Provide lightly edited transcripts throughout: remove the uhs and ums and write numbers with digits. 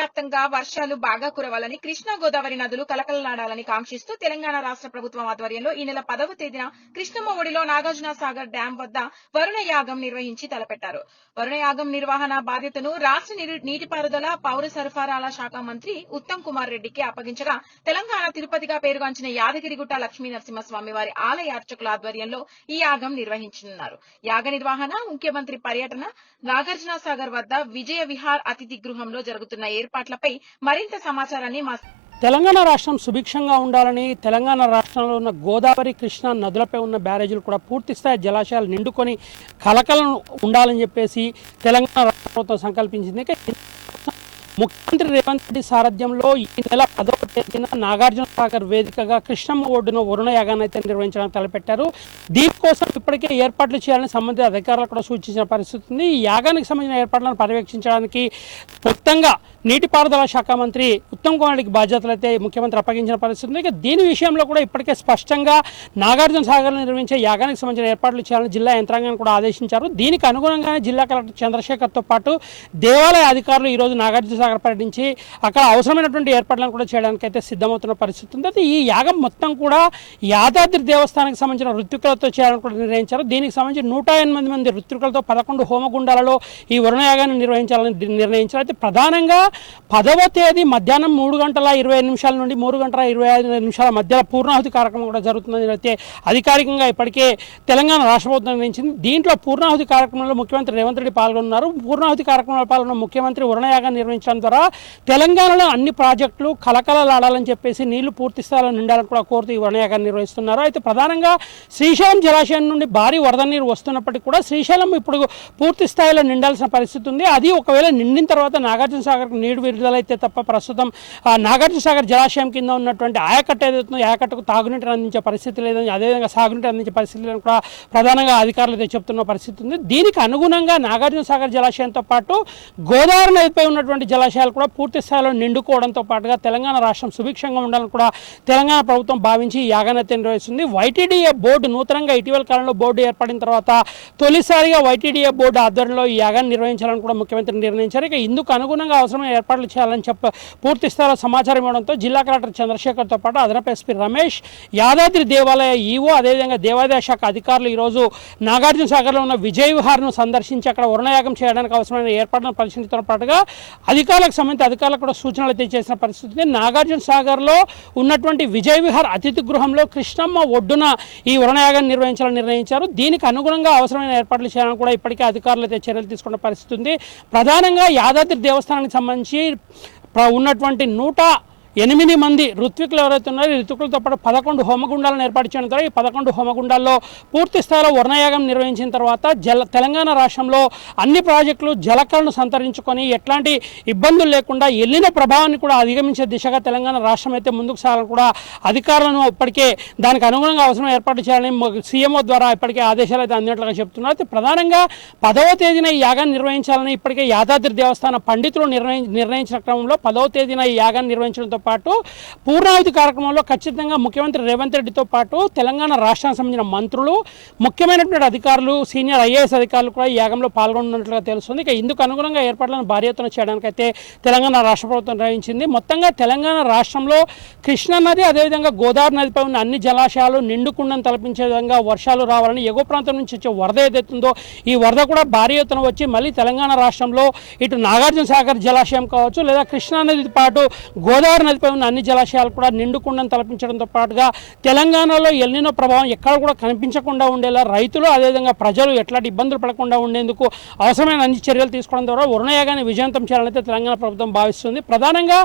వ్యాప్తంగా వర్షాలు బాగా కురవాలని, కృష్ణా గోదావరి నదులు కలకలలాడాలని కాంక్షిస్తూ తెలంగాణ రాష్ట్ర ప్రభుత్వం ఆధ్వర్యంలో ఈ నెల 10వ తేదీన కృష్ణమ్మ ఒడిలో నాగార్జున సాగర్ డ్యాం వద్ద వరుణ యాగం నిర్వహించి తలపెట్టారు. వరుణ యాగం నిర్వహణ బాధ్యతను రాష్ట్ర నీటిపారుదల, పౌర సరఫరాల శాఖ మంత్రి ఉత్తమ్ కుమార్ రెడ్డికి అప్పగించగా, తెలంగాణ తిరుపతిగా పేరుగాంచిన యాదగిరిగుట్ట లక్ష్మీ నరసింహస్వామి వారి ఆలయ అర్చకుల ఆధ్వర్యంలో ఈ యాగం నిర్వహించనున్నారు. యాగ నిర్వహణ, ముఖ్యమంత్రి పర్యటన, నాగార్జున సాగర్ వద్ద విజయ విహార్ అతిథి గృహంలో జరుగుతున్న ఏర్పాట్లపై మరింత సమాచారాన్ని తెలంగాణ రాష్ట్రం సుభిక్షంగా ఉండాలని, తెలంగాణ రాష్ట్రంలో ఉన్న గోదావరి, కృష్ణా నదులపై ఉన్న బ్యారేజీలు కూడా పూర్తిస్థాయి జలాశయాలు నిండుకొని కలకలను ఉండాలని చెప్పేసి తెలంగాణ రాష్ట్ర ప్రభుత్వం సంకల్పించింది. ముఖ్యమంత్రి రేవంత్ రెడ్డి సారథ్యంలో ఈ నెల 10వ తేదీన నాగార్జున సాగర్ వేదికగా కృష్ణమ్మ ఒడ్డున వరుణ యాగాన్ని అయితే నిర్వహించడానికి తలపెట్టారు. దీనికోసం ఇప్పటికే ఏర్పాట్లు చేయాలని సంబంధిత అధికారులు కూడా సూచించిన పరిస్థితి ఉంది. ఈ యాగానికి సంబంధించిన ఏర్పాట్లను పర్యవేక్షించడానికి మొత్తంగా నీటిపారుదల శాఖ మంత్రి ఉత్తమ్ కుమార్ రెడ్డికి బాధ్యతలు అయితే ముఖ్యమంత్రి అప్పగించిన పరిస్థితి ఉంది. ఇక దీని విషయంలో కూడా ఇప్పటికే స్పష్టంగా నాగార్జున సాగర్లో నిర్వహించే యాగానికి సంబంధించిన ఏర్పాట్లు చేయాలని జిల్లా యంత్రాంగాన్ని కూడా ఆదేశించారు. దీనికి అనుగుణంగానే జిల్లా కలెక్టర్ చంద్రశేఖర్తో పాటు దేవాలయ అధికారులు ఈరోజు నాగార్జున సాగర్ పర్యటించి అక్కడ అవసరమైనటువంటి ఏర్పాట్లను కూడా చేయడానికి అయితే సిద్ధమవుతున్న పరిస్థితి ఉంది. అయితే ఈ యాగం మొత్తం కూడా యాదాద్రి దేవస్థానానికి సంబంధించిన ఋత్వికులతో చేయాలని కూడా నిర్ణయించారు. దీనికి సంబంధించి 108 మంది ఋత్వికులతో 11 హోమగుండాలలో ఈ వరుణ యాగాన్ని నిర్వహించాలని నిర్ణయించారు. అయితే ప్రధానంగా 10వ తేదీ మధ్యాహ్నం 3:20 నుండి 3:25 మధ్యలో పూర్ణాహుతి కార్యక్రమం కూడా జరుగుతుందని అయితే అధికారికంగా ఇప్పటికే తెలంగాణ రాష్ట్ర ప్రభుత్వం నిర్ణయించింది. దీంట్లో పూర్ణాహుతి కార్యక్రమంలో ముఖ్యమంత్రి రేవంత్ రెడ్డి పాల్గొన్నారు. పూర్ణాహుతి కార్యక్రమంలో పాల్గొన్న ముఖ్యమంత్రి వరుణ యాగాన్ని నిర్వహించడం ద్వారా తెలంగాణలో అన్ని ప్రాజెక్టులు కలకలలాడాలని చెప్పేసి నీళ్లు పూర్తి స్థాయిలో నిండాలని కూడా కోరుతూ ఈ వరుణ యాగాన్ని నిర్వహిస్తున్నారు. అయితే ప్రధానంగా శ్రీశైలం జలాశయం నుండి భారీ వరద నీరు వస్తున్నప్పటికీ కూడా శ్రీశైలం ఇప్పుడు పూర్తి స్థాయిలో నిండాల్సిన పరిస్థితి ఉంది. అది ఒకవేళ నిండిన తర్వాత నాగార్జున సాగర్కు నీరు విడుదలైతే తప్ప ప్రస్తుతం నాగార్జున సాగర్ జలాశయం కింద ఉన్నటువంటి ఆయకట్టు ఏదైతుందో ఆయకట్టుకు తాగునీటిని అందించే పరిస్థితి లేదని, అదేవిధంగా సాగునీటి అందించే పరిస్థితి లేదని కూడా ప్రధానంగా అధికారులు అయితే చెప్తున్న పరిస్థితి ఉంది. దీనికి అనుగుణంగా నాగార్జున సాగర్ జలాశయంతో పాటు గోదావరి నదిపై ఉన్నటువంటి జలాశయాలు కూడా పూర్తి స్థాయిలో నిండుకోవడంతో పాటుగా తెలంగాణ రాష్ట్రం సుభిక్షంగా ఉండాలని కూడా తెలంగాణ ప్రభుత్వం భావించి ఈ యాగాన్ని నిర్వహిస్తుంది. వైటీడీఏ బోర్డు నూతనంగా ఇటీవల కాలంలో బోర్డు ఏర్పడిన తర్వాత తొలిసారిగా వైటీడీఏ బోర్డు ఆధ్వర్యంలో ఈ యాగాన్ని నిర్వహించాలని కూడా ముఖ్యమంత్రి నిర్ణయించారు. ఇక ఇందుకు అనుగుణంగా అవసరమైన ఏర్పాట్లు చేయాలని పూర్తి స్థాయిలో సమాచారం ఇవ్వడంతో జిల్లా కలెక్టర్ చంద్రశేఖర్తో పాటు అదనపు ఎస్పీ రమేష్, యాదాద్రి దేవాలయ ఈవో, అదేవిధంగా దేవాదాయ శాఖ అధికారులు ఈరోజు నాగార్జున సాగర్లో ఉన్న విజయ విహార్ను సందర్శించి అక్కడ వరుణయాగం చేయడానికి అవసరమైన ఏర్పాట్లను పరిశీలించడం పాటుగా అధికారులకు సంబంధించి అధికారులకు కూడా సూచనలు అయితే చేసిన పరిస్థితి. నాగార్జున సాగర్లో ఉన్నటువంటి విజయ విహార్ అతిథి గృహంలో కృష్ణమ్మ ఒడ్డున ఈ వరుణయాగాన్ని నిర్వహించాలని నిర్ణయించారు. దీనికి అనుగుణంగా అవసరమైన ఏర్పాట్లు చేయాలని కూడా ఇప్పటికే అధికారులు అయితే చర్యలు తీసుకున్న పరిస్థితి ఉంది. ప్రధానంగా యాదాద్రి దేవస్థానానికి సంబంధించి ఉన్నటువంటి 108 మంది ఋత్వికులు ఎవరైతే ఉన్నారో ఈ ఋత్వికులతో పాటు 11 హోమగుండాలను ఏర్పాటు చేయడం ద్వారా ఈ 11 హోమగుండాల్లో పూర్తి స్థాయిలో వర్ణయాగం నిర్వహించిన తర్వాత తెలంగాణ రాష్ట్రంలో అన్ని ప్రాజెక్టులు జలకలను సంతరించుకొని ఎట్లాంటి ఇబ్బందులు లేకుండా ఎల్లిన ప్రభావాన్ని కూడా అధిగమించే దిశగా తెలంగాణ రాష్ట్రం అయితే ముందుకు సాగాలని కూడా అధికారులను ఇప్పటికే దానికి అనుగుణంగా అవసరం ఏర్పాటు చేయాలని సీఎంఓ ద్వారా ఇప్పటికే ఆదేశాలు అయితే అందినట్లుగా చెప్తున్నారు. అయితే ప్రధానంగా 10వ తేదీన ఈ యాగాన్ని నిర్వహించాలని ఇప్పటికే యాదాద్రి దేవస్థాన పండితులు నిర్ణయించిన క్రమంలో 10వ తేదీన ఈ యాగాన్ని నిర్వహించడంతో పాటు పూర్ణాహుతి కార్యక్రమంలో ఖచ్చితంగా ముఖ్యమంత్రి రేవంత్ రెడ్డితో పాటు తెలంగాణ రాష్ట్రానికి సంబంధించిన మంత్రులు, ముఖ్యమైనటువంటి అధికారులు, సీనియర్ ఐఏఎస్ అధికారులు కూడా ఈ యాగంలో పాల్గొన్నట్లుగా తెలుస్తుంది. ఇక ఇందుకు అనుగుణంగా ఏర్పాట్లను భారీ ఎత్తున చేయడానికైతే తెలంగాణ రాష్ట్ర ప్రభుత్వం నిర్వహించింది. మొత్తంగా తెలంగాణ రాష్ట్రంలో కృష్ణా నది, అదేవిధంగా గోదావరి నదిపై ఉన్న అన్ని జలాశయాలు నిండుకుండను తలపించే విధంగా వర్షాలు రావాలని, ఎగువ ప్రాంతం నుంచి వచ్చే వరద ఏదైతుందో ఈ వరద కూడా భారీ ఎత్తున వచ్చి మళ్ళీ తెలంగాణ రాష్ట్రంలో ఇటు నాగార్జున సాగర్ జలాశయం కావచ్చు లేదా కృష్ణా నదితో పాటు గోదావరి నదిపై ఉన్న అన్ని జలాశయాలు కూడా నిండుకుండను తలపించడంతో పాటుగా తెలంగాణలో ఎల్నినో ప్రభావం ఎక్కడ కూడా కనిపించకుండా ఉండేలా రైతులు అదేవిధంగా ప్రజలు ఎట్లాంటి ఇబ్బందులు పడకుండా ఉండేందుకు అవసరమైన అన్ని చర్యలు తీసుకోవడం ద్వారా వరుణయాగాన్ని విజయవంతం చేయాలనైతే తెలంగాణ ప్రభుత్వం భావిస్తుంది. ప్రధానంగా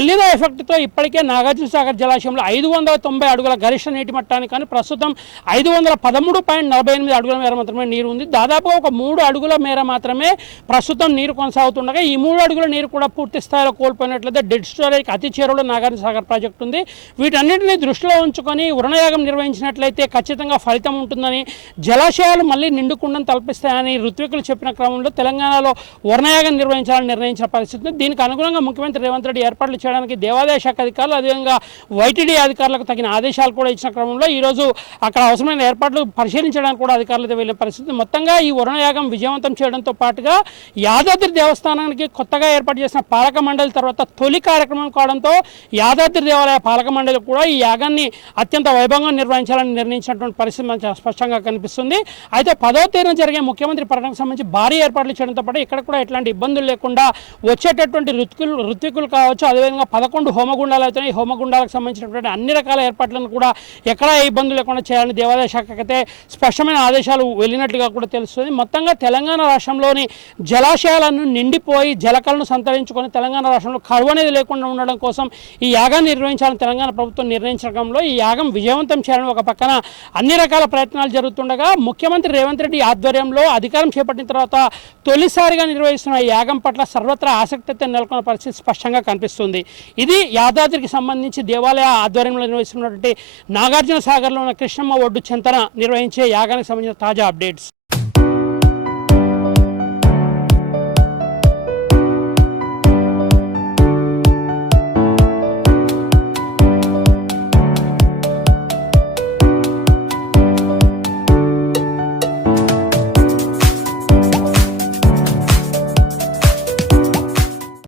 ఎల్నినో ఎఫెక్ట్తో ఇప్పటికే నాగార్జున సాగర్ జలాశయంలో 590 అడుగుల గరిష్ట నీటి మట్టానికి కానీ ప్రస్తుతం 513.48 అడుగుల మేర మాత్రమే నీరు ఉంది. దాదాపుగా ఒక 3 అడుగుల మేర మాత్రమే ప్రస్తుతం నీరు కొనసాగుతుండగా ఈ 3 అడుగుల నీరు కూడా పూర్తి స్థాయిలో కోల్పోయినట్లయితే డెడ్ స్టోరేజ్కి అతి చెరువులో నాగార్జున సాగర్ ప్రాజెక్టు ఉంది. వీటన్నిటిని దృష్టిలో ఉంచుకొని వరుణయాగం నిర్వహించినట్లయితే ఖచ్చితంగా ఫలితం ఉంటుందని, జలాశయాలు మళ్ళీ నిండుకుండను తలపిస్తాయని ఋత్వికులు చెప్పిన క్రమంలో తెలంగాణలో వరుణయాగం నిర్వహించాలని నిర్ణయించిన పరిస్థితి. దీనికి అనుగుణంగా ముఖ్యమంత్రి రేవంత్ రెడ్డి ఏర్పాట్లు చేయడానికి దేవాదాయ శాఖ అధికారులు, అదేవిధంగా వైటీడీ అధికారులకు తగిన ఆదేశాలు కూడా ఇచ్చిన క్రమంలో ఈరోజు అక్కడ అవసరమైన ఏర్పాట్లు పరిశీలించడానికి కూడా అధికారులతో వెళ్ళిన పరిస్థితి. మొత్తంగా ఈ వరుణయాగం విజయవంతం చేయడంతో పాటుగా యాదాద్రి దేవస్థానానికి కొత్తగా ఏర్పాటు చేసిన పాలక మండలి తర్వాత తొలి కార్యక్రమం కావడంతో యాదాద్రి దేవాలయ పాలక మండలి కూడా ఈ యాగాన్ని అత్యంత వైభవంగా నిర్వహించాలని నిర్ణయించినటువంటి పరిస్థితి మనకు స్పష్టంగా కనిపిస్తుంది. అయితే 10వ తేదీన జరిగే ముఖ్యమంత్రి పర్యటనకు సంబంధించి భారీ ఏర్పాట్లు చేయడంతో పాటు ఇక్కడ కూడా ఎట్లాంటి ఇబ్బందులు లేకుండా వచ్చేటటువంటి ఋత్వికులు కావచ్చు, అదేవిధంగా 11 హోమగుండాలు అవుతున్నాయి. ఈ హోమగుండాలకు సంబంధించినటువంటి అన్ని రకాల ఏర్పాట్లను కూడా ఎక్కడా ఇబ్బందులు లేకుండా చేయాలని దేవాదాయ శాఖకైతే స్పష్టమైన ఆదేశాలు వెళ్ళినట్లుగా కూడా తెలుస్తుంది. మొత్తంగా తెలంగాణ రాష్ట్రంలోని జలాశయాలను నిండిపోయి జలకలను సంతరించుకొని తెలంగాణ రాష్ట్రంలో కరువు అనేది లేకుండా ఉండడం కోసం ఈ యాగాన్ని నిర్వహించాలని తెలంగాణ ప్రభుత్వం నిర్ణయించడంలో ఈ యాగం విజయవంతం చేయాలని ఒక పక్కన అన్ని రకాల ప్రయత్నాలు జరుగుతుండగా ముఖ్యమంత్రి రేవంత్ రెడ్డి ఆధ్వర్యంలో అధికారం చేపట్టిన తర్వాత తొలిసారిగా నిర్వహిస్తున్న ఈ యాగం పట్ల సర్వత్రా ఆసక్తి నెలకొన్న పరిస్థితి స్పష్టంగా కనిపిస్తుంది. ఇది యాదాద్రికి సంబంధించి దేవాలయ ఆధ్వర్యంలో నిర్వహిస్తున్నటువంటి నాగార్జున సాగర్లో ఉన్న కృష్ణమ్మ ఒడ్డు చెంతన నిర్వహించే యాగానికి సంబంధించిన తాజా అప్డేట్స్.